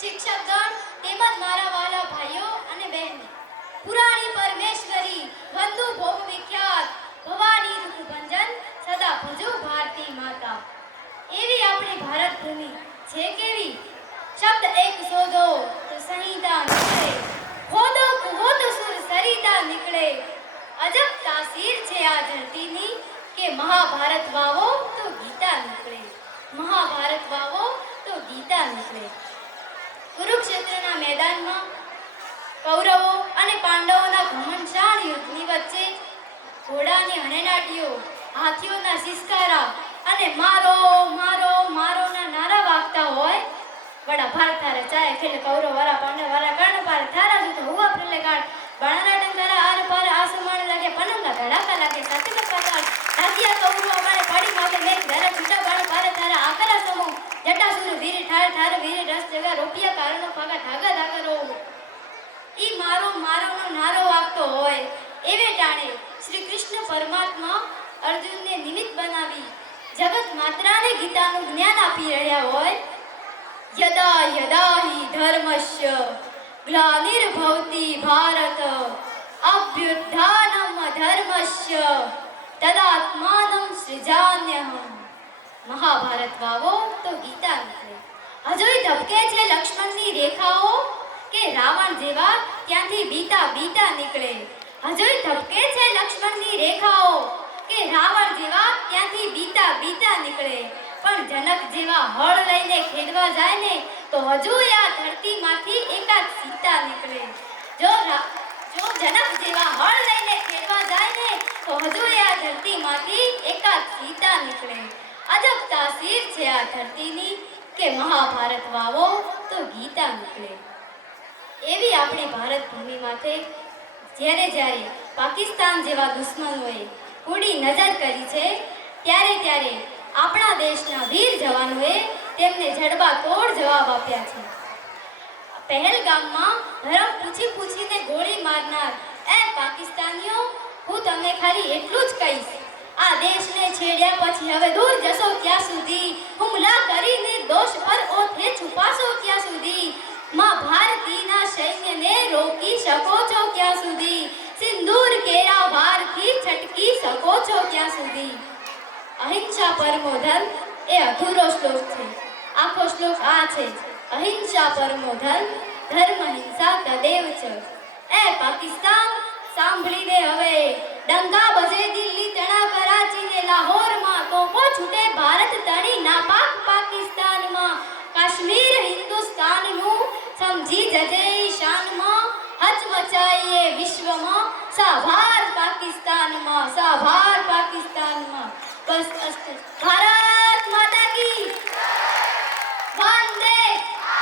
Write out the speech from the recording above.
શિક્ષકગણ તેમજ મારા વાલા ભાઈઓ અને બહેનો, પુરાણી પરમેશ્વરી વંદુ ભોગ વિખ્યાત ભવાની રૂપભંજન સદા ભજો ભારતી માતા. એવી આપણી ભારત ભૂમિ છે કેવી, શબ્દ એક શોધો તો સંહિતા નીકળે, ખોદો કુહો તો સુર સરિતા નીકળે. અજબ તાસીર છે આ ધરતીની કે મહાભારત વાવો તો ગીતા નીકળે, મહાભારત વાવો તો ગીતા નીકળે. કુરુક્ષેત્રના મેદાનમાં કૌરવો અને પાંડવોના ઘમંડશાળ યુદ્ધની વચ્ચે ઘોડાની હણેનાટીઓ, હાથીઓના સિસકારા અને મારો મારો મારોના નારા વાગતા હોય. વડા ભારત થારે ચાય ખેલ કૌરવ વાળા પાંડવ વાળા કર્ણ પાર થારા જુતો હુઆ પ્રલે ગાળ બાણાના ડંગારા આર પાર આસમાન લાગે પનંગા ધડાકા લાગે સાચી પાતાળ ધાતિયા કૌરવ અમારે પાડી માગે મેઘ ધરા છૂટા બાણ પારે થારા આકરા સમો જટાસુર વીર ઠાર ઠાર વીર રસ જગા રોપિયા કારણો ફાગા ધાગા ધાગા રો. ઈ મારો મારોનો નારો વાગતો હોય એવે ટાણે શ્રી કૃષ્ણ પરમાત્મા અર્જુનને નિમિત્ત બનાવી જગત માત્રાને ગીતાનું જ્ઞાન આપી રહ્યા હોય. યદા યદા હિ ધર્મસ્ય ગ્લાનિર્ભવતિ ભારત અભ્યુત્થાનમ ધર્મસ્ય તદાત્માનમ સૃજામ્યહમ. મહાભારત વાવો તો ગીતા નીકળે. હજોય ધબકે છે લક્ષ્મણની રેખાઓ કે રાવણ જેવા ત્યાંથી બીતા બીતા નીકળે. હજોય ધબકે છે લક્ષ્મણની રેખાઓ કે રાવણ જેવા ત્યાંથી બીતા બીતા નીકળે. પણ જનક જેવા હળ લઈને ખેડવા જાય ને તો હજુ આ ધરતીમાંથી એકાદ સીતા નીકળે. જો જનક જેવા હળ લઈને ખેડવા જાય ને તો હજુ આ ધરતીમાંથી એકાદ સીતા નીકળે. અજબ તાસીર છે આ ધરતીની કે મહાભારત વાવો તો ગીતા નીકળે. એવી આપણી ભારત ભૂમિ માથે જ્યારે પાકિસ્તાન જેવા દુશ્મનોએ કૂડી નજર કરી છે ત્યારે આપણા દેશના વીર જવાનોએ તેમને જડબાતોડ જવાબ આપ્યા છે. પહેલગામમાં ધર્મ પૂછીને ગોળી મારનાર એ પાકિસ્તાનીઓ, હું તમને ખાલી એટલું જ કહીશ, આ દેશને છેડ્યા પછી હવે દૂર જશો ક્યાં સુધી, હુમલા કરીને દોષ પર ઓથે છુપાશો ક્યાં સુધી, માં ભારતીના સૈન્યને રોકી શકો છો ક્યાં સુધી, સિંદૂર કેરા વારથી છટકી શકો છો ક્યાં સુધી. અહિંસા પરમો ધર્મ એ અધૂરો શ્લોક છે. આખો શ્લોક આ છે, અહિંસા પરમો ધર્મ ધર્મ હિંસા તદેવ છે. એ પાકિસ્તાન સાંભળી દે હવે, ડંગા બજે દિલ્હી તણા કરાચી ને લાહોરમાં, તોપો છૂટે ભારત તણી નાપાક પાકિસ્તાનમાં, કાશ્મીર હિન્દુસ્તાનનું સમજી જજે ઈશાનમાં, હચમચાઈએ વિશ્વમાં સાભાર પાકિસ્તાનમાં, સાભાર પાકિસ્તાનમાં. બસ